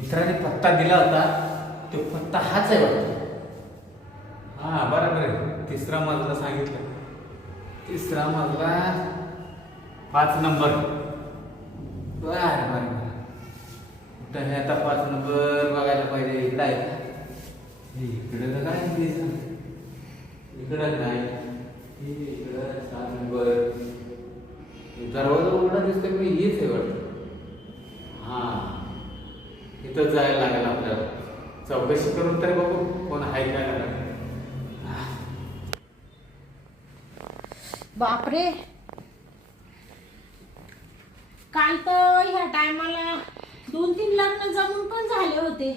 मित्राने पत्ता दिला होता तो पत्ता हाच आहे वाटतो. हा बरोबर आहे. तिसरा मजला सांगितलं. तिसरा मजला पाच नंबर. बर बर बरं. कुठं हे आता पाच नंबर बघायला पाहिजे इकडं आहे का? इकडं तर काय इकडं काय इकडं सात नंबर. दरवाजा उघडा दिसतोय मी हेच आहे वाटतं. हा. इथं जायला लागेल आपल्याला. चौकशी करून तरी बघू कोण आहे काय लागेल बापरे. काल तर ह्या टायमाला दोन तीन लग्न जमून पण झाले होते?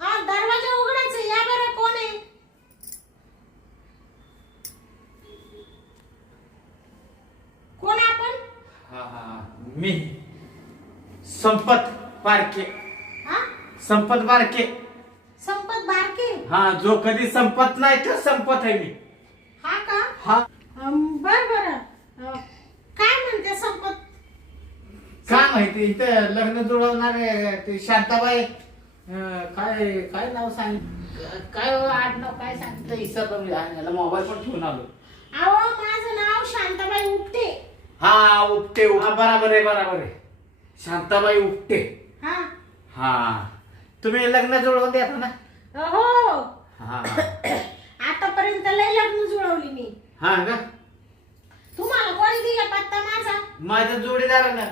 आ दरवाजा उघडायचा या बरं कोण आहे? कोण आपण? हा हा. मी. संपत. बारके. हा? संपत बारके. संपत बारके? हा जो कधी संपत नाही तो संपत आहे मी. हा का? हा. अं, बर बर. अं, काय म्हणते संपत? काय माहिती इथं लग्न जुळवणारे ते शांताबाई अं, काय काय नाव सांग काय हो आडनाव काय सांगितलं इसरलं मी आणि याला मोबाईल पण ठेवून आलो. अहो माझं नाव शांताबाई उपटे. हा उपटे हा बराबर आहे बराबर आहे. शांताबाई उपटे. हा? हा. तुम्ही लग्न जुळवून देता ना? हो हा. आतापर्यंत लय लग्न जुळवली मी. हा का? तुम्हाला कोणी दिला पत्ता माझा? माझ्या जोडीदार ना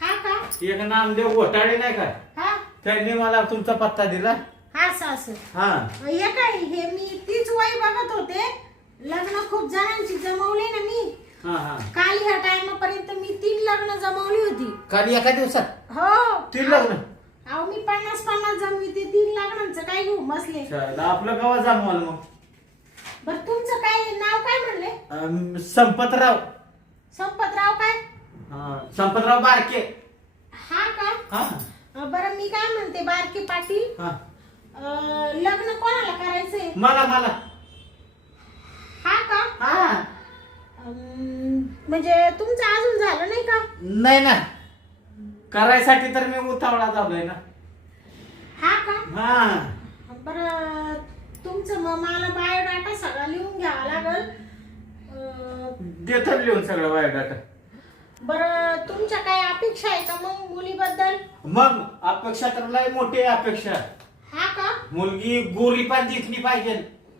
हा का? एक नामदेव घोटाळे नाही का? हा? त्यांनी मला तुमचा पत्ता दिला. हा सासू हा. हे काय हे मी तीच वय बघत होते. लग्न खूप जणांची जमवली ना मी. हा हा. काल ह्या टाइमापर्यंत मी तीन लग्न जमवली होती. काल एका दिवसात? हो. तीन लग्न? अहो मी पन्नास पन्नास जमवी ते तीन लग्नांचं काय घेऊ? बसले. चला, आपलं गावा जमवाल मग? बर तुमचं काय नाव काय म्हणले? अं, संपतराव. संपतराव काय? हा, संपतराव बारके. हा का? हा. अं, बरं मी काय म्हणते बारके पाटील? हा. अं, लग्न कोणाला करायचंय? मला मला. हा का? हा. म्हणजे तुमचं अजून झालं नाही का? नाही ना करायसाठी तर मी उतावळा झालोय ना. हा का? हा. बरं तुमचं मग मला बायोडाटा सगळा लिहून घ्यावा लागल. अं, देतो लिहून सगळं बायोडाटा बरं तुमच्या काय अपेक्षा आहे का मग मुलीबद्दल? मग अपेक्षा तर लय मोठी आहे अपेक्षा. हा का? मुलगी गोरी पण दिसली पाहिजे.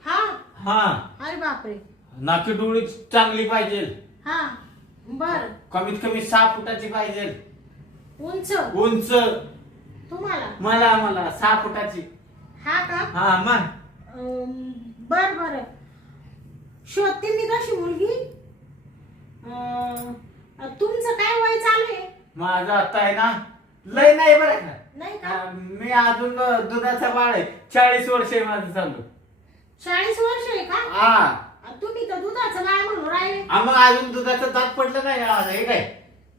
हा? हा. अरे बापरे. नाकी डोळी चांगली पाहिजे. हा बर. कमीत कमी सहा फुटाची पाहिजे. उंच. उंच. तुम्हाला? मला मला सहा फुटाची. हा का? हा मग. अं, बर बर. शोधते मी कशी मुलगी? अं, तुमचं काय वय चालू आहे? माझं आता आहे ना लय नाही बरं का. नाही का? मी अजून दुधाचा बाळ आहे. चाळीस वर्ष आहे माझं चालू. चाळीस वर्ष आहे का? हा. तुम्ही तर दुधाचं बाय म्हणून राहिले. मग अजून दुधाचं दात पडलं नाही ना हे काय?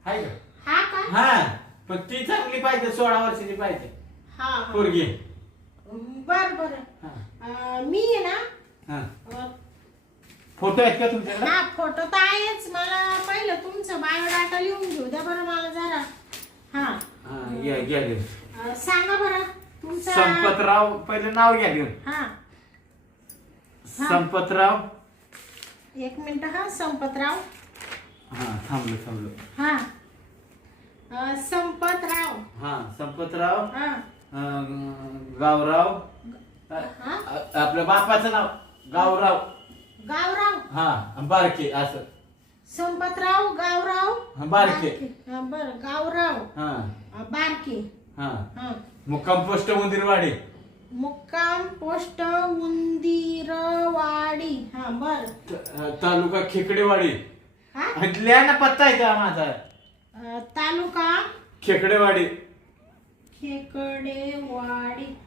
हाय का? हा का? हा. पण ती चांगली पाहिजे सोळा वर्षाची पाहिजे. हा हा. पोरगी. बर बर. हा, अं, मी आहे ना हा. अं, फोटो आहेत का तुमच्याकडे? हा फोटो तर आहेच. मला पहिलं तुमचं बायोडाटा लिहून घेऊ द्या बरं मला जरा. हा. हा, घ्या घ्या घेऊन अं, सांगा बरं तुमचा संपतराव पहिले नाव घ्या घेऊन. हा. संपतराव एक मिनिट हा संपतराव. हा थांबलो थांबलो. हा. अं, संपतराव. हा संपतराव. हा. अं, गावराव. अ- हा? अ- आपल्या बापाचं नाव गावराव. गावराव. हा बारके असं. संपतराव गावराव. हा, बारके. हा, बरं गावराव. हा. अं, बारके. हा. हा. मुक्काम पोस्ट उंदीरवाडी मुक्काम पोस्ट उंदीरवाडी. हा बर. त- तालुका खेकडेवाडी. हा? ना पत्ता आहे का माझा? अं, तालुका खेकडेवाडी. खेकडेवाडी.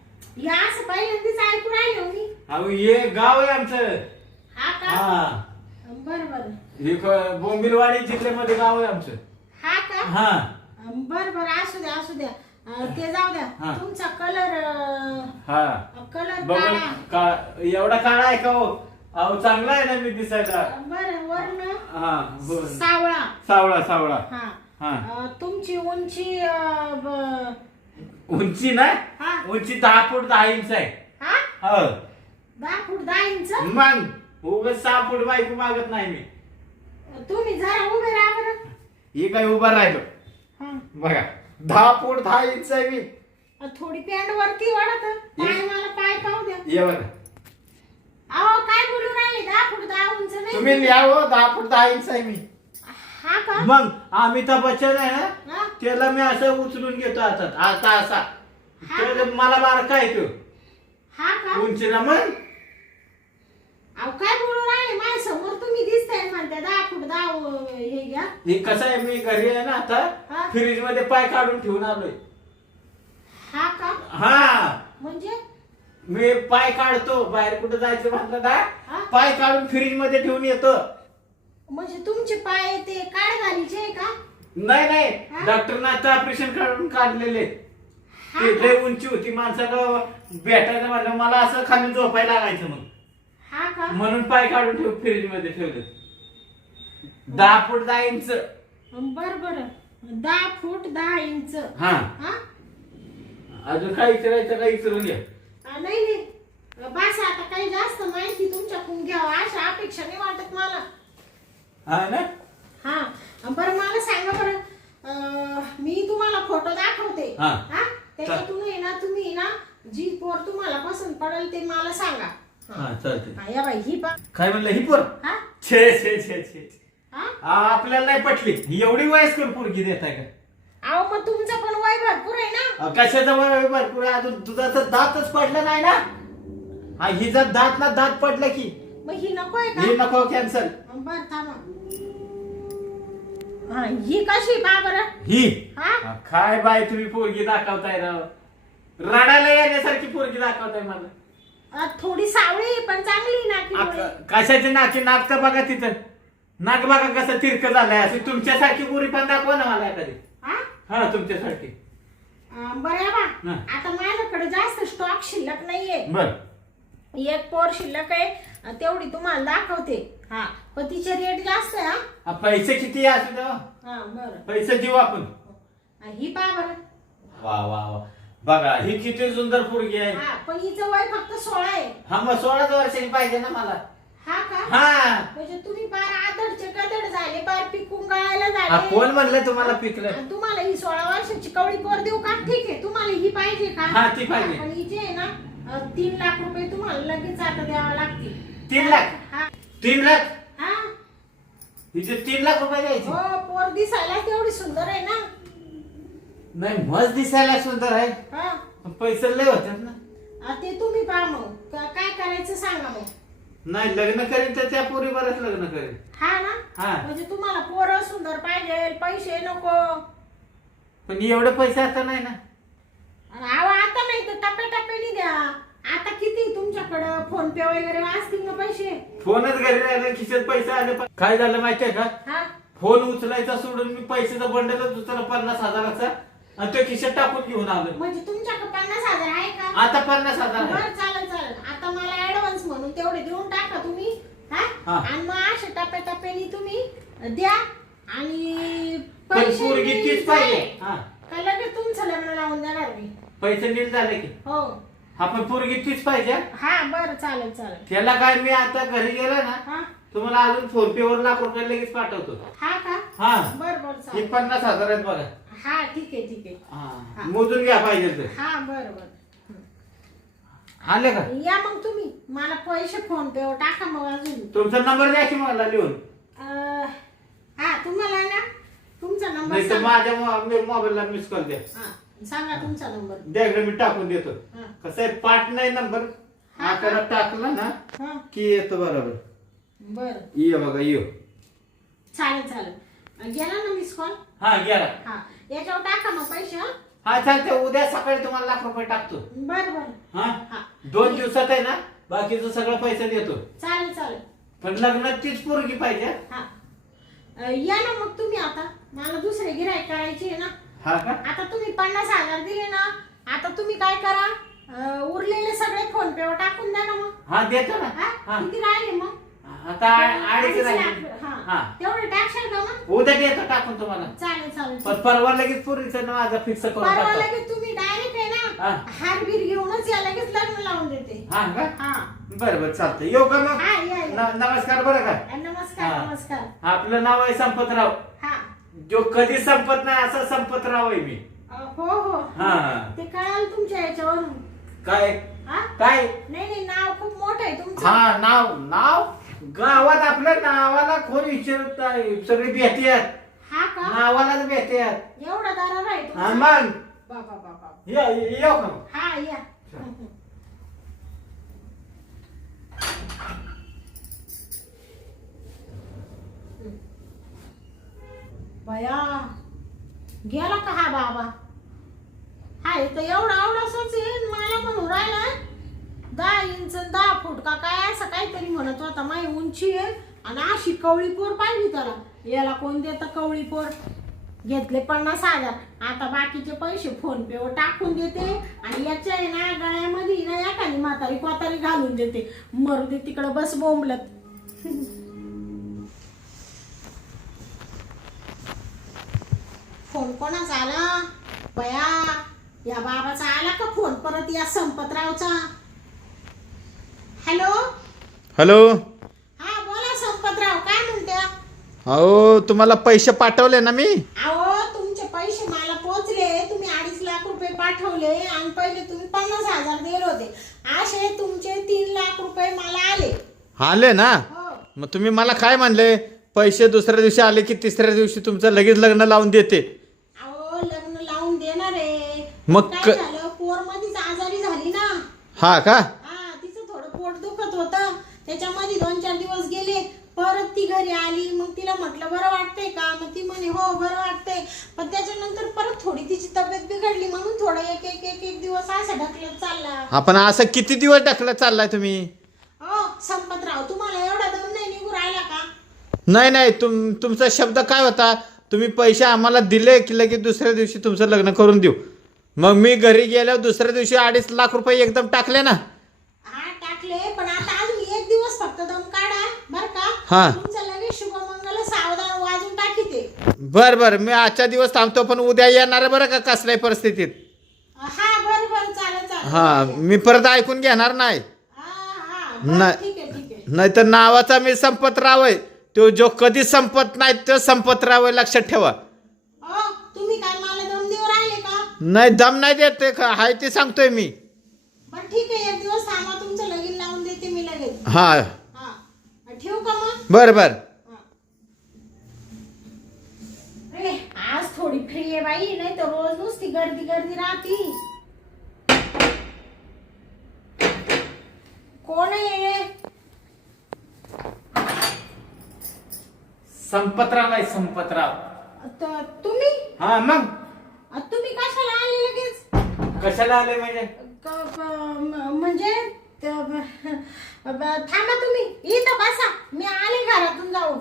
या असं पहिल्यांदाच ऐकून राहिले हो मी. अहो हे गाव आहे आमचं. हा का? हा. बर बर. हे क- बोंबिलवाडी जिल्ह्यामध्ये गाव आहे आमचं. हा का? हा. बर बर. असू द्या असू द्या. ते जाऊ द्या. हा. तुमचा कलर हा. कलर काळा. का एवढा काळा आहे का हो? अहो चांगला आहे ना मी दिसायला. बर वर्ण हा सावळा. सावळा सावळा. हा. हा. अं, तुमची उंची अं, ब- उंची ना? हा. उंची दहा फूट दहा इंच आहे. हा? हो. दहा फूट दहा इंच? मग उगाच सहा फूट बायको मागत नाही मी. तुम्ही जरा उभे राहा बरं. हे काय उभा राहिलो? हा. बघा. दहा फूट दहा इंच आहे मी थोडी पॅन्ट वरती वाढत पाय मला पाय पाहू द्या. ये बघा. अहो काय बोलू राहिले? दहा फूट दहा उंच तुम्ही नाही. लिहा हो दहा फूट दहा इंच आहे मी हा का? मग अमिताभ बच्चन आहे ना? हा? त्याला मी असं उचलून घेतो आता आता असा. मला बारका आहे तो. हा का? उंचीला मग? अहो काय बोलू राहिले? माझ्यासमोर तुम्ही दिसताय म्हणते दहा फूट दहा हे घ्या. हे कसं आहे मी घरी आहे ना हा. आता फ्रीजमध्ये पाय काढून ठेवून आलोय. हा का? हा. म्हणजे? मी पाय काढतो बाहेर कुठं जायचं म्हटलं हा? ना पाय काढून फ्रीजमध्ये ठेवून येतो. म्हणजे तुमचे पाय ते काळ घालीचे आहे का? नाही हा? नाही डॉक्टरनं आता ऑपरेशन काढून काढलेले. हा ते? लय उंची होती माणसाला भेटायचं म्हणलं मला असं खाली झोपायला लागायचं मग. हा का? म्हणून पाय काढून ठेव फ्रीजमध्ये ठेवले दहा फूट दहा इंच. बर बर. दहा फूट दहा इंच. हा. हा? अजून काय विचारायचं काय विचारून घ्या. नाही नाही. बस आता काही जास्त माहिती तुमच्याकडून घ्यावं अशा अपेक्षा नाही वाटत मला. हा ना? हा. बरं मला सांगा बरं. अं, मी तुम्हाला फोटो दाखवते. हा. हा? त्याच्यातून आहे ना तुम्ही ना जी पोर तुम्हाला पसंत पडेल ते मला सांगा. हा. हा चालते हा, या बाई ही पा काय म्हणलं ही पोर? हा? छे छे छे छे. हा? आ, आपल्याला नाही पटली. ही एवढी वयस्कर पोरगी देत आहे का? अहो मग तुमचं पण वय भरपूर आहे ना. अ, कशाचं वय भरपूर आहे? अजून तुझा तर दातच पडला नाही ना? हा हिचा दात ना दात पडला की. मग ही नको आहे हे का नको कॅन्सल बर थांबा. हा ही कशी पा बरं? ही? हा? हा, काय बाय तुम्ही पोरगी दाखवताय राव? रडायला येण्यासारखी पोरगी दाखवताय मला. अं, थोडी सावळी पण चांगली ना की आ, डोळे. क- कशाची नाकी नाक तर बघा तिथं. नाक बघा कसं तिरक झालंय. अशी तुमच्यासारखी गोरी पण दाखवा ना मला एखादी. हा? हा तुमच्यासारखी. अं, बरं बा. हा. आता माझ्याकडे जास्त स्टॉक शिल्लक नाहीये. बर. एक पोर शिल्लक आहे अं, तेवढी तुम्हाला दाखवते. हा पण तिचे रेट जास्त आहे हा. हा, पैसे किती असू द्या हा बरं. पैसे देऊ आपण. अं, ही पा बरं. वा वा वा. बघा ही किती सुंदर पोरगी आहे. हा पण हिचं वय फक्त सोळा आहे. हा मग सोळाच वर्षांनी पाहिजे ना मला. हा का? हा. म्हणजे तुम्ही कदड झाले पार पिकून गळायला हा, झाले कोण म्हणलं तुम्हाला पिकलं? आणि तुम्हाला ही सोळा वर्षाची कवळी पोर देऊ का? ठीक आहे तुम्हाला ही पाहिजे का? हा, ती पाहिजे. पण हिचे आहे ना अं, तीन लाख रुपये तुम्हाला लगेच आता द्यावा लागतील. तीन लाख? हा. तीन लाख? हा. हिचे तीन लाख रुपये द्यायचे. हो पोर दिसायला तेवढी सुंदर आहे ना. नाही मस्त दिसायला सुंदर आहे. हा. पण पैसे लय होतात ना. आ, ते तुम्ही पहा मग. का- काय करायचं सांगा मग. नाही लग्न करीन तर त्या पोरी बरंच लग्न करेन. हा ना? हा. म्हणजे तुम्हाला पोरं सुंदर पाहिजे पैसे नको. पण एवढे पैसे आता नाही ना. अहो आता नाही तर टप्प्याटप्प्याने द्या. आता किती तुमच्याकडं फोन पे वगैरे असतील ना पैसे? फोनच घरी राहिले खिशात पैसे आले पण काय झालं माहितीये का? हा. फोन उचलायचा सोडून मी पैशाचा बंडलच उचलला पन्नास हजाराचा. आणि तो खिशात टाकून घेऊन आलो म्हणजे तुमच्याकडे पन्नास हजार आहे का? आता पन्नास हजार आहे. बरं चालेल चालेल. आता मला ऍडव्हान्स म्हणून तेवढे देऊन टाका तुम्ही हा? हा. आणि मग अशा टप्प्याटप्प्याने तुम्ही द्या आणि पण पैसे पोरगी मी तीच पाहिजे. जाईल. हा. का लगेच तुमचं लग्न लावून देणार मी? पैसे नील झाले की. हो. हा पण पोरगी तीच पाहिजे. हा बरं चालेल चालेल. त्याला काय मी आता घरी गेलो ना हा. तुम्हाला अजून फोन पे वर लाख रुपये लगेच पाठवतो. हा का? हा. बर बर हे चालेल पन्नास हजार आहेत बघा. हा ठीक आहे ठीक आहे. हा. मोजून घ्या पाहिजे तर. हा बर बर. आले का? या मग तुम्ही. मला पैसे फोन पे वर टाका मग अजून. तुमचा नंबर द्या की मला लिहून. अं, हा तुम्हाला ना? तुमचा नंबर नाही तर सांगा. माझ्या मो- मोबाईलला मिस कॉल द्या. हा, सांगा तुमचा नंबर द्या इकडे मी टाकून देतो. हा. कसं आहे पाठ नाही नंबर हा. आकडा टाकला ना हा. की येतो बरोबर. बर. ये बघा ये. चालेल चालेल. गेला ना मिस कॉल हा घ्या हा. याच्यावर टाका मग पैसे हा. हा चालते उद्या सकाळी तुम्हाला लाख रुपये टाकतो. बर बर. हा? हा. दोन दिवसात आहे ना बाकीचं सगळं पैसे देतो. चालेल चालेल. पण लग्नात तीच पोरगी पाहिजे हा? अं, या ना मग तुम्ही आता. मला दुसरे गिरायक करायचे आहे ना. हा का? आता तुम्ही पन्नास हजार दिले ना. आता तुम्ही काय करा? अं, उरलेले सगळे फोन पे वर टाकून द्या ना मग. हा देतो ना. हा? हा. किती राहिले मग? आता अडीच राहिले. हा. तेवढे टाकशाल का मग? उद्या देतो टाकून तुम्हाला. चालेल चालेल. पण परवा लगेच पोरीचं ना माझा फिक्स करून परवा टाका लगेच तुम्ही डायरेक्ट हा. हारबीर घेऊनच या लगेच लग्न लावून देते. हा का? हा. बरं बरं चालतंय. येऊ का मग? हा या या. न- नमस्कार बरं का? नमस्कार हा. नमस्कार. आपलं नाव आहे संपतराव. हा. जो कधी संपत नाही असं संपतराव आहे मी. अ, हो हो हा. हा. ते कळाल तुमच्या याच्यावरून. काय? हा? काय? नाही नाही नाव खूप मोठं आहे तुमचं. हा नाव नाव? गावात आपल्या नावाला कोण विचारत नाही? सगळे भेटतात हा का? नावालाच भेटतात एवढा दारा हा तुमचा? मग. बाबा बाबा ये- ये- येऊ का? मग? हा या. बया गेला का हा बाबा? हाय तर एवढा आवडासच आहे मला म्हणून राहिला दहा इंच आणि दहा फूट का काय असं काहीतरी म्हणत होता. माई उंची आहे आणि अशी कवळी पोर पाहिली त्याला. याला कोण देतं कवळी पोर? घेतले पन्नास हजार. आता बाकीचे पैसे फोन पे वर टाकून देते आणि याच्या ना गळ्यामध्ये ना एखादी म्हातारी कोतारी घालून देते. मरू दे तिकडं बस बोंबलत. फोन कोणाचा आला? बया या बाबाचा आला का फोन? परत या संपतरावचा. हॅलो? हॅलो? हा बोला संपतराव काय म्हणत्या अहो तुम्हाला पैसे पाठवले ना मी? अहो तुमचे पैसे मला पोचले. तुम्ही अडीच लाख रुपये पाठवले आणि पहिले तुम्ही पन्नास हजार दिले होते. असे तुमचे तीन लाख रुपये मला आले. आले ना? हो. मग तुम्ही मला काय म्हणले? पैसे दुसऱ्या दिवशी आले की तिसऱ्या दिवशी तुमचं लगेच लग्न लावून देते. अहो लग्न लावून देणार. आहे मग काय क- झालं? पोर मध्येच आजारी झाली ना? हा का हा तिचं थोडं पोट दुखत होतं त्याच्यामध्ये दोन चार दिवस गेले परत ती घरी आली. मग तिला म्हटलं बरं वाटतंय का? मग ती म्हणे हो बरं वाटतंय. पण त्याच्यानंतर परत थोडी तिची तब्येत बिघडली. म्हणून थोडं एक एक एक एक दिवस असा ढकलत चालला. आपण असं किती दिवस टाकलं चाललाय तुम्ही? हो संपतराव तुम्हाला एवढा दम नाही निघू राहिला का? नाही नाही तुम तुमचा शब्द काय होता? तुम्ही पैसे आम्हाला दिले की लगेच दुसऱ्या दिवशी तुमचं लग्न करून देऊ. मग मी घरी गेल्यावर दुसऱ्या दिवशी अडीच लाख रुपये एकदम टाकले ना? हा टाकले पण आता दिवस फक्त दम काढा बर का? हा. तुमचं लगेच शुभमंगल सावधान वाजून टाकीते. बर बर मी आजच्या दिवस थांबतो पण उद्या येणार बरं का कसल्याही परिस्थितीत? हा बरं बरं चालेल चालेल. हा मी परत ऐकून घेणार नाही. हा हा बरं, नाही. ठीक आहे ठीक आहे. नाहीतर नावाचा मी संपतराव आहे तो जो कधी संपत नाही तो संपतराव आहे लक्षात ठेवा. तुम्ही काय मला दम देऊ राहिले का? नाही दम नाही देत हाय ते सांगतोय मी. बरं ठीक आहे एक दिवस थांबा तुमचं लगीन लावून देते मी लगेच हा. हा. ठेवू का मग? बर बर. अरे आज थोडी फ्री आहे बाई नाही तर रोज नुसती गर्दी गर्दी राहती. कोण आहे संपतराव आहे संपतराव त- तुम्ही? हा मग? अ, तुम्ही कशाला आले लगेच? कशाला आले म्हणजे? क- क- म- म्हणजे? थांबा तुम्ही. इथं बसा. मी आले घरातून जाऊन.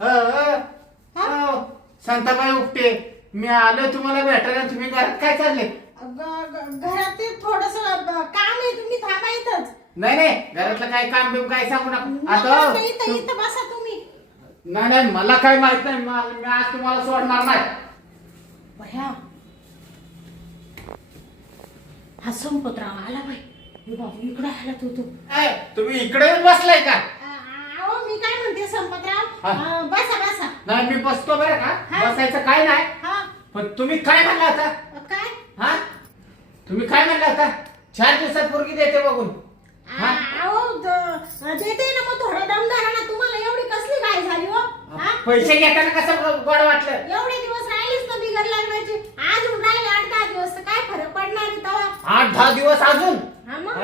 अ, शांताबाई उपटे मी आलो तुम्हाला भेटायला तुम्ही घरात काय चालले घरात थोडस काम आहे. तुम्ही थांबा इथंच. नाही नाही. घरातलं काय काम बिम काय सांगू नका. आता इथं. इथं बसा तुम्ही. नाही नाही. मला काय माहीत नाही. मा- मी आज तुम्हाला सोडणार नाही. भया हा संपतराव आला बाई. हे बाबू इकडे आला तू तू. ए, तुम्ही इकडे येऊन बसलाय का? अहो मी काय म्हणते संपतराव? हा. अ, बसा बसा. नाही मी बसतो बरं का? हा. बसायचं काय नाही. हा. पण तुम्ही काय म्हणला होता? अ, काय? हा? तुम्ही काय म्हणला होता? चार दिवसात पोरगी देते बघून. हा? अहो द- देते ना मग थोडा दम धरा ना. तुम्हाला एवढी कसली काय झाली हो? हा? पैसे घेताना कसं गोड वाटलं? एवढे दिवस राहिलेच ना बिगर लागण्याचे अजून राहिले आठ दहा दिवस तर काय फरक पडणार आहे तेव्हा आठ दहा दिवस अजून?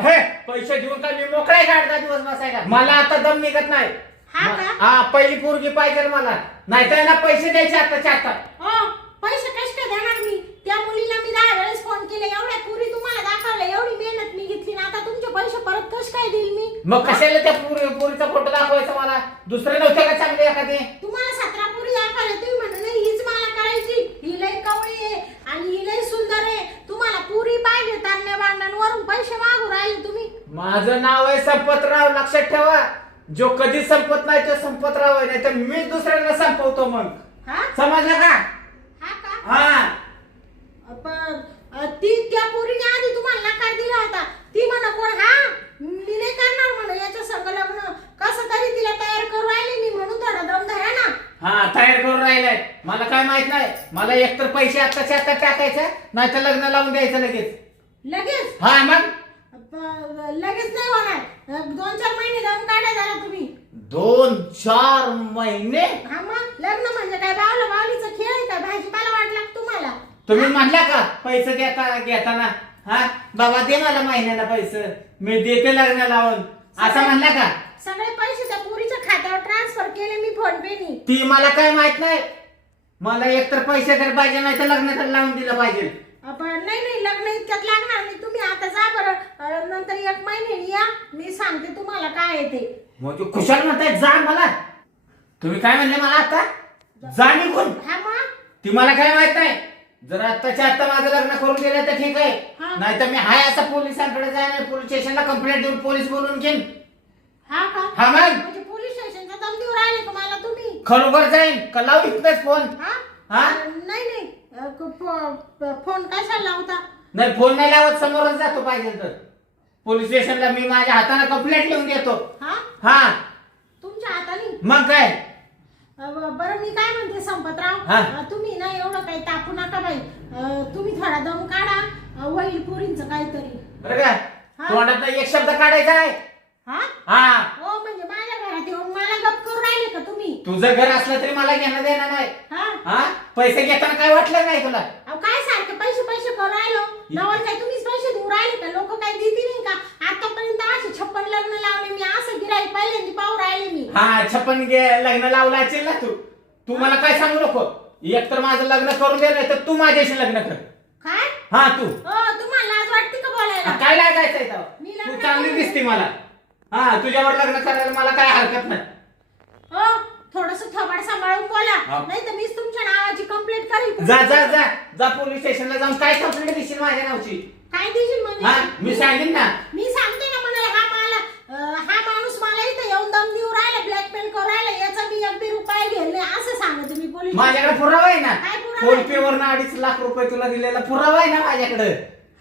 हा! पैसे देऊन काय मी मोकळा का आठ दहा दिवस बसायला? मला आता दम निघत नाही. हा का? हा पहिली पोरगी पाहिजे मला. नाहीतर ना पैसे द्यायचे आताच्या आता. हो पैसे कष्ट देणार मी? त्या मुलीला मी दहा वेळेस फोन केले एवढ्या पुरी तुम्हाला दाखवलं एवढी मेहनत मी घेतली ना आता तुमचे पैसे परत कश काय देईल मी? मग कशाला त्या पोरी पोरीचा फोटो दाखवायचा मला? दुसरे नव्हते का चांगले एखादे? तुम्हाला सतरा पुरी दाखवले तुम्ही म्हणा नाही हीच मला करायची. ही लई कवळी आहे. आणि ही लई सुंदर आहे. तुम्हाला पुरी पाहिजे तान्या बांधांवरून पैसे मागू राहिले तुम्ही. माझं नाव आहे संपतराव लक्षात ठेवा. जो कधी संपत नाही तो संपतराव आहे. नाही तर मी दुसऱ्यांना संपवतो मग. हा? समजलं का? हा का? हा. पण अ, ती त्या पोरीने आधी तुम्हाला नकार दिला होता ती म्हण कोण हा मी नाही करणार म्हण याच्या संग लग्न कसं तरी तिला तयार करू राहिले मी म्हणून थोडा दम धरा ना हा तयार करून राहिलाय मला काय माहीत नाही मला एकतर पैसे आत्ताच्या आता टाकायचे नाही तर लग्न लावून द्यायचं लगेच. लगेच? हा मग? प- लगेच नाही होणार. दोन चार महिने दम काढा जरा तुम्ही. दोन चार महिने? हा मग? लग्न म्हणजे काय? बावलं बावलीचं खेळ आहे का? भाजीपाला वाटला का तुम्हाला? तुम्ही म्हणला का पैसे घेता घेताना? हा? बाबा दे मला महिन्याला पैसे. मी देते लग्न लावून. असं म्हणला का? सगळे पैसे त्या पुरीच्या खात्यावर ट्रान्सफर केले मी फोन पेनी ती मला काय माहीत नाही. मला एकतर पैसे तर पाहिजे नाही तर लग्न तर लावून दिलं पाहिजे. पण नाही नाही लग्न इतक्यात लागणार नाही. तुम्ही आता जा बरं. अ, नंतर एक महिने या. मी सांगते तुम्हाला काय आहे ते. म्हणजे खुशाल म्हणताय जा मला. तुम्ही काय म्हणले मला आता? जा निघून. हा मग? ती मला काय माहीत नाही. जर आत्ताच्या आता माझं लग्न करून दिलं तर ठीक आहे. नाही तर मी हाय असं पोलिसांकडे जाईन पोलीस स्टेशनला कंप्लेंट देऊन पोलीस बोलून घेईन. हा का? हा मग? म्हणजे पोलीस स्टेशनचा दम देऊ राहिले का मला तुम्ही? खरोखर जाईन? का लावू फोन हा? हा? नाही नाही. अ, क- फो- फोन कशाला लावता नाही फोन नाही लावत समोरच जातो पाहिजे तर. पोलीस स्टेशनला मी माझ्या हाताने कंप्लेंट लिहून देतो. हा? हा. तुमच्या हाताने? मग काय? अ, ब- बरं मी काय म्हणते संपतराव? हा. अ, तुम्ही ना एवढं काही तापू नका बाई. अ, तुम्ही थोडा दम काढा. अ, होईल पुरींचं काहीतरी. बरं का? हा. तोंडात एक शब्द काढायचा आहे. हा? हा. हो म्हणजे माझ्या मला गप करू राहिले का तुम्ही? तुझं घर असलं तरी मला घेणं देणं नाही. हा? हा? पैसे घेताना काय वाटलं नाही तुला? अहो काय सारखे पैसे पैसे करू राहिलो? नवल काय तुम्हीच पैसे देऊ राहिले का? लोक काय देते नाही का? आतापर्यंत असे छप्पन लग्न लावले मी असं गिराई पहिल्यांदा पाहू राहिले मी. हा छप्पन गे लग्न लावलं असेल ना तू. तू मला काय सांगू नको? एक तर माझं लग्न करून दे नाही तर तू माझ्याशी लग्न कर. काय? हा तू. हो तुम्हाला लाज वाटते का बोलायला? हा, काय लागायचंय? मी तू चांगली करून- दिसते मला. हा तुझ्यावर लग्न करायला मला काय हरकत नाही. हो थोडस थोबाड सांभाळून बोला. हा. नाही तर मीच तुमच्या नावाची कंप्लेंट करीन जा जा जा. जा पोलीस स्टेशनला जाऊन काय कंप्लेंट देशील माझ्या नावची? काय देशील हा म्हणजे मी सांगेन ना. मी सांगते ना म्हणाला हा मला अं, हा माणूस मला इथं येऊन दम देऊ राहिला ब्लॅकमेल करू राहिला याचा मी एक बी रुपया घेतले नाही असं सांगते मी पोलीस माझ्याकडे पुरावा आहे ना. काय पुरावा आहे? फोन पे वरनं अडीच लाख रुपये तुला दिलेला पुरावा आहे ना माझ्याकडे.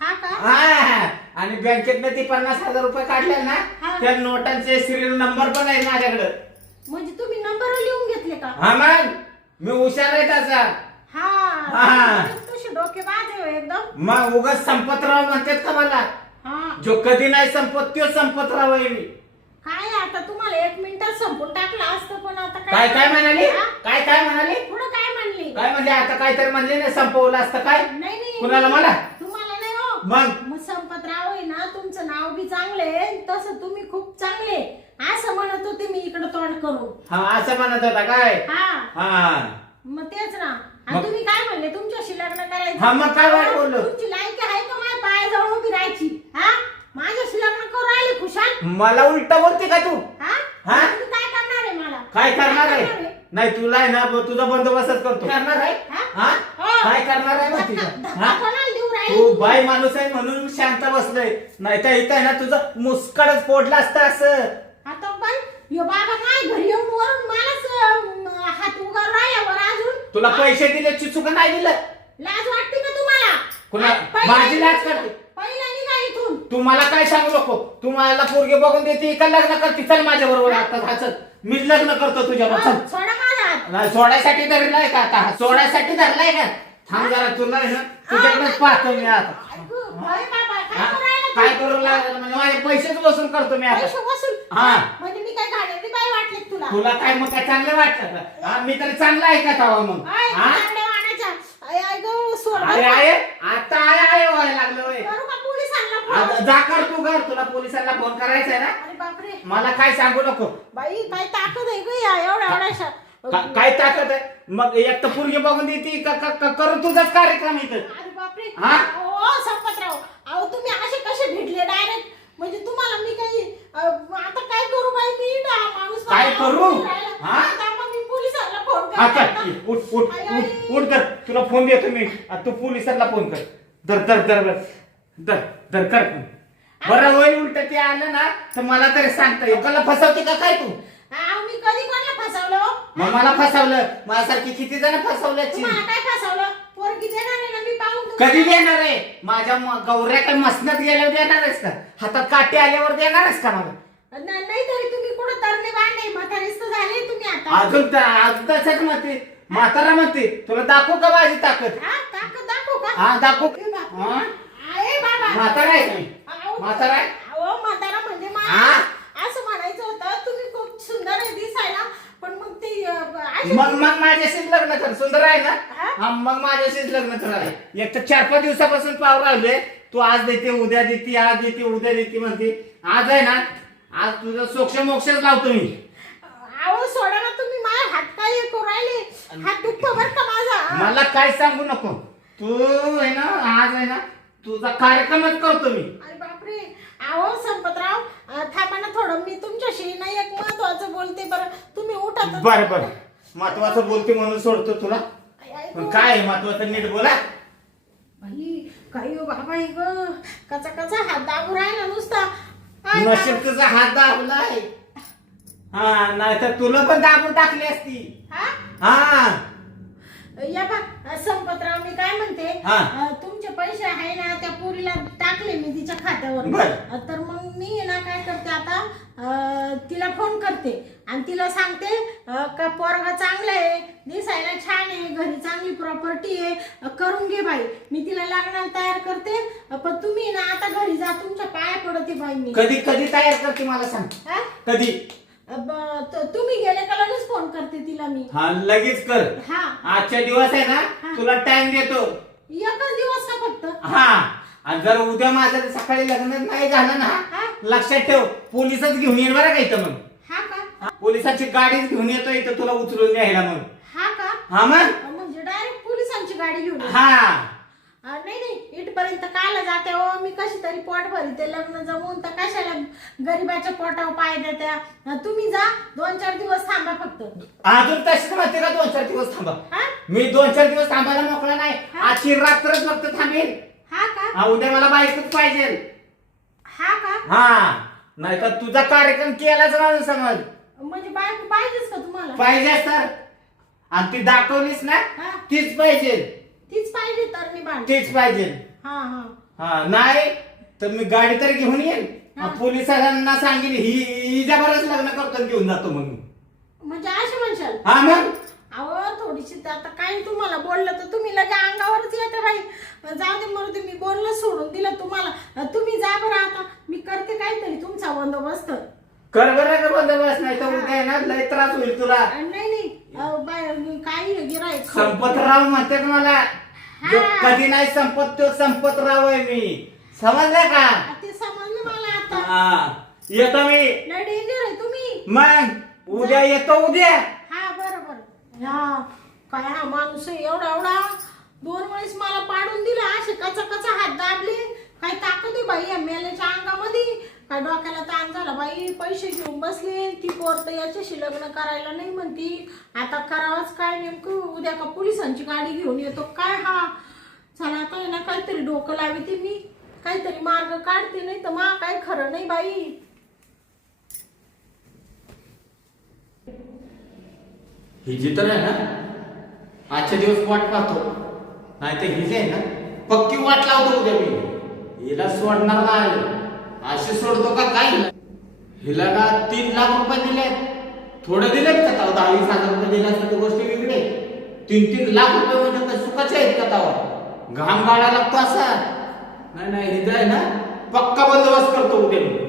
हा का? हा. आणि बँकेतनं ती पन्नास हजार रुपये काढले ना हा. त्या नोटांचे सिरियल नंबर पण आहे माझ्याकडे. म्हणजे तुम्ही नंबर लिहून घेतले का? हा मग. मी हुशार आहे त्याचा. हा. हा. तुझे डोके बाजे हो एकदम. मग उगाच संपतराव म्हणतात का मला? हा. जो कधी नाही संपत तो संपतराव आहे मी. काय आता? तुम्हाला एक मिनिटात संपून टाकलं असतं पण आता काय काय म्हणाली? हा? काय काय म्हणाली? पुढं काय म्हणली? काय म्हणजे आता काहीतरी म्हणले ना संपवलं असतं काय? नाही नाही. कुणाला मला? नाही मग? मग संपतराव आहे ना तुमचं नाव बी चांगले तसं तुम्ही खूप चांगले असं म्हणत होते मी इकडे तोंड करू हा असं म्हणत होता काय? हा. हा. मग तेच ना. आणि मग- तुम्ही काय म्हणले? तुमच्याशी लग्न करायचं? हा, मग काय वाईट बोललो? तुमची लायकी आहे का माझ्या पायाजवळ उभी राहायची? हा? माझ्याशी लग्न करू राहिले खुशाल? मला उलट बोलते का तू? हा? हा? तुम्ही काय करणार आहे मला? काय करणार आहे? नाही तुला आहे ना ब- तुझा बंदोबस्तच करतो. करणार आहे? हा? हा? हो. काय करणार आहे माहिती धक्का का? धक्का हा? कोणाला देऊ तू बाई माणूस आहे म्हणून शांत बसलोय. नाही तर इथं आहे ना तुझं मुस्कडच फोडलं असतं असं. आता बाई यो बाबा माय घरी येऊन वरून मलाच अं, हात उगार राहिल्यावर अजून? तुला पैसे दिले चुचुक नाही दिलं? लाज वाटते का तुम्हाला? कुणा- हा, पहिला माझी लाज करते. पहिला इथून? तू मला काय सांगू नको? तू मला पोरगे बघून देते का लग्न करते? चल माझ्या बरोबर आता हसत मी लग्न करतो तुझ्या हो, चल. सोडा माझा हात. नाही, सोडायसाठी धरलाय का आता? सोडायसाठी धरलाय का? थांब जरा तुला आहे ना? तुझ्याकडेच पाहतो मी आता. ऐकू, बाई बाबा, काय हा? करू राहिला तू? काय करू लागलं? म्हणजे माझे पैसेच वसूल करतो मी आता. पैसे वसूल? हा. म्हणजे मी काय गाड्याची बाई वाटली का तुला? तुला काय मग काय चांगलं का? हा, मी तरी चांगलं आहे का तवा मग? हा? गं, सोड अरे? आहे आता आहे आहे व्हायला लागलं होय. करू का पोलिसांना आता फोन? जा कर तू घर तुला पोलिसांना फोन करायचा आहे ना अरे बापरे मला काय सांगू नको बाई काय ताकद आहे ग या एवढ्या एवढ्याशा का- काय ताकद आहे मग एक तर पोरगी बघून देते का का- का- करू तुझाच कार्यक्रम इथं अरे बापरे हा? ओ संपतराव अहो तुम्ही असे कसे भेटले डायरेक्ट म्हणजे तुम्हाला मी काही अं, आता काय करू बाई मी माणूस काय करू? आवडून राहिला. हा? आता मग मी पोलिसांना फोन उठ उठ उठ. उठ कर तुला फोन देतो मी. आ, तू पोलिसांना फोन कर. दर दर दर दर दर दर कर. फोन. बरं होईल उलट ते आलं ना तर मला तरी सांगता मला फसवते का काय तू? अहो, मी कधी कोणाला फसवलं? हो? मग मला फसवलं. माझ्यासारखी किती जण फसवल्याची तुम्हाला काय फसवलं? पोरगी देणार आहे ना? मी पाहून तुमचं- कधी देणार आहे? माझ्या म- गौऱ्या काय मसनत गेल्यावर देणार आहेस का? हातात काटे आल्यावर देणार आहेस का मला? न- नाही तरी तुम्ही कुठं तरणे बांधे म्हातारीच तर झाले तुम्ही आता. अजून अजून तसंच म्हणते म्हातारा म्हणते तुला दाखवू का माझी ताकद हा ताकद दाखवू का हा दाखवू ए बाप. हा? ए बाबा म्हातारा आहे का मी? अहो, म्हातारा आहे? अहो, म्हातारा म्हणजे मा- हा? असं म्हणायचं होतं तुम्ही खूप सुंदर आहे दिसायला पण मग ते अ, अशी- मग मग माझ्याशीच लग्न कर सुंदर आहे ना हा? हा मग माझ्याशीच लग्न करायला एक तर चार पाच दिवसापासून पाव राहिले तू आज देते उद्या देते आज देते उद्या देते म्हणते आज आहे ना आज तुझं सोक्ष मोक्षच लावतो मी अहो सोडा ना तुम्ही माझ्या हात काय हे करू राहिले हात दुखतो बर का माझा? मला काय सांगू नको. तू आहे ना आज आहे ना तुझा कार्यक्रमच करतो मी. अरे बापरे. अहो संपतराव अ, थांबा ना थोडं. मी तुमच्याशी ना एक महत्वाचं बोलते बरं. तुम्ही उठा तर- बर बर. महत्वाचं बोलते म्हणून सोडतो तुला. पण काय आहे महत्वाचं नीट बोला. बाई काही हो बाबा हे ग? कचा कचा हात दाबू राहिला नुसता. आय नशीब. तुझा हात दाबलाय. हा नाही तर तुला पण दाबून टाकली असती. हा? हा. या बा संपतराव मी काय म्हणते हा. अ, तुमचे पैसे आहे ना त्या पोरीला टाकले मी तिच्या खात्यावर. बर. अ, तर मग मी ना काय करते आता अ, तिला फोन करते. आणि तिला सांगते अ, का पोरगा चांगला आहे दिसायला छान आहे घरी चांगली प्रॉपर्टी आहे अ, करून घे बाई. मी तिला लग्नाला तयार करते अ, पण तुम्ही ना आता घरी जा तुमच्या पाया पडते बाई मी. कधी कधी तयार करते मला सांग. हा? कधी? त- तुम्ही गेले का लगेच फोन करते तिला मी? हा लगेच कर. हा. आजच्या दिवस आहे ना. तुला टाइम देतो. एकच दिवस का फक्त? हा. आणि जर उद्या माझं सकाळी लग्न नाही झालं हा. ना लक्षात ठेव पोलिसच घेऊन येईल बरं का इथं मग. हा का? पोलिसांची गाडीच घेऊन येतो इथं तुला उचलून न्यायला मग. हा का? हा मग? म्हणजे डायरेक्ट पोलिसांची गाडी घेऊन ये. हा. नाही नाही इथपर्यंत कायला जाते हो? मी कशी तरी पोट भरते लग्न जमवून तर कशाला गरीबाच्या पोटावर पाय देत्या? तुम्ही जा दोन चार दिवस थांबा फक्त. अजून तशीच म्हणते का दोन चार दिवस थांबा? हा? मी दोन चार दिवस थांबायला मोकळा नाही. आजची रात्रच फक्त थांबेल. हा का? हा उद्या मला बाईकच पाहिजे. हा का? हा नाही तर तुझा कार्यक्रम केलाच माझा समज. म्हणजे बायको पाहिजेच का तुम्हाला? पाहिजे तर आणि ती दाखवलीस ना हा? तीच पाहिजे. तीच पाहिजे तर मी तीच पाहिजे. हा हा. हा नाही तर मी गाडी तर घेऊन येईल हा. पोलिसांना सांगेल ही हिच्यावरच लग्न करतो आणि घेऊन जातो मग. म्हणजे असे म्हणशाल? हा मग? अहो थोडीशी तर आता काही तुम्हाला बोललं तर तुम्ही लगे अंगावरच येते बाई. जाऊ दे मरू दे मी बोललं सोडून दिलं तुम्हाला. तुम्ही जा बरं आता. मी करते काहीतरी तुमचा बंदोबस्त. कर बरं का बंदोबस्त? नाही तर उद्या आहे ना लय त्रास होईल तुला. नाही नाही. अ, बाय काही गिरायक संपतराव म्हणते का मला? जो. कधी नाही संपत तो संपतराव आहे मी. समजलं का? ते समजलं मला आता. हा. येतो मी. लय डेंजर आहे तुम्ही. मग उद्या येतो उद्या. हा बरं बरं. हा काय हा माणूस आहे एवढा एवढा. दोन वेळेस मला पाडून दिला. असे कचा कचा हात दाबले. काय ताकद आहे बाई या मेल्याच्या अंगामध्ये. काय डोक्याला ताण झाला? बाई पैसे घेऊन बसले. ती पोर तर याच्याशी लग्न करायला नाही म्हणती. आता करावाच काय नेमकं? उद्या का पोलिसांची गाडी घेऊन येतो? काय हा? चला आता आहे ना काहीतरी डोकं लावते मी. काहीतरी मार्ग काढते नाही तर मा काय खरं नाही बाई. ही जी तर आहे ना आजच्या दिवस वाट पाहतो. नाही तर ही जी आहे ना पक्की वाट लावतो उद्या मी. हिला सोडणार नाही. अशी सोडतो का काय? हिला का तीन लाख रुपये दिले थोडे दिलेत का ताव? दहा वीस हजार रुपये दिले असं गोष्टी वेगळे. तीन तीन लाख रुपये म्हणजे काय सुखाचे आहेत का तावा? घाम गाडा लागतो असा. नाही नाही हिचा आहे ना पक्का बंदोबस्त करतो उद्या. मी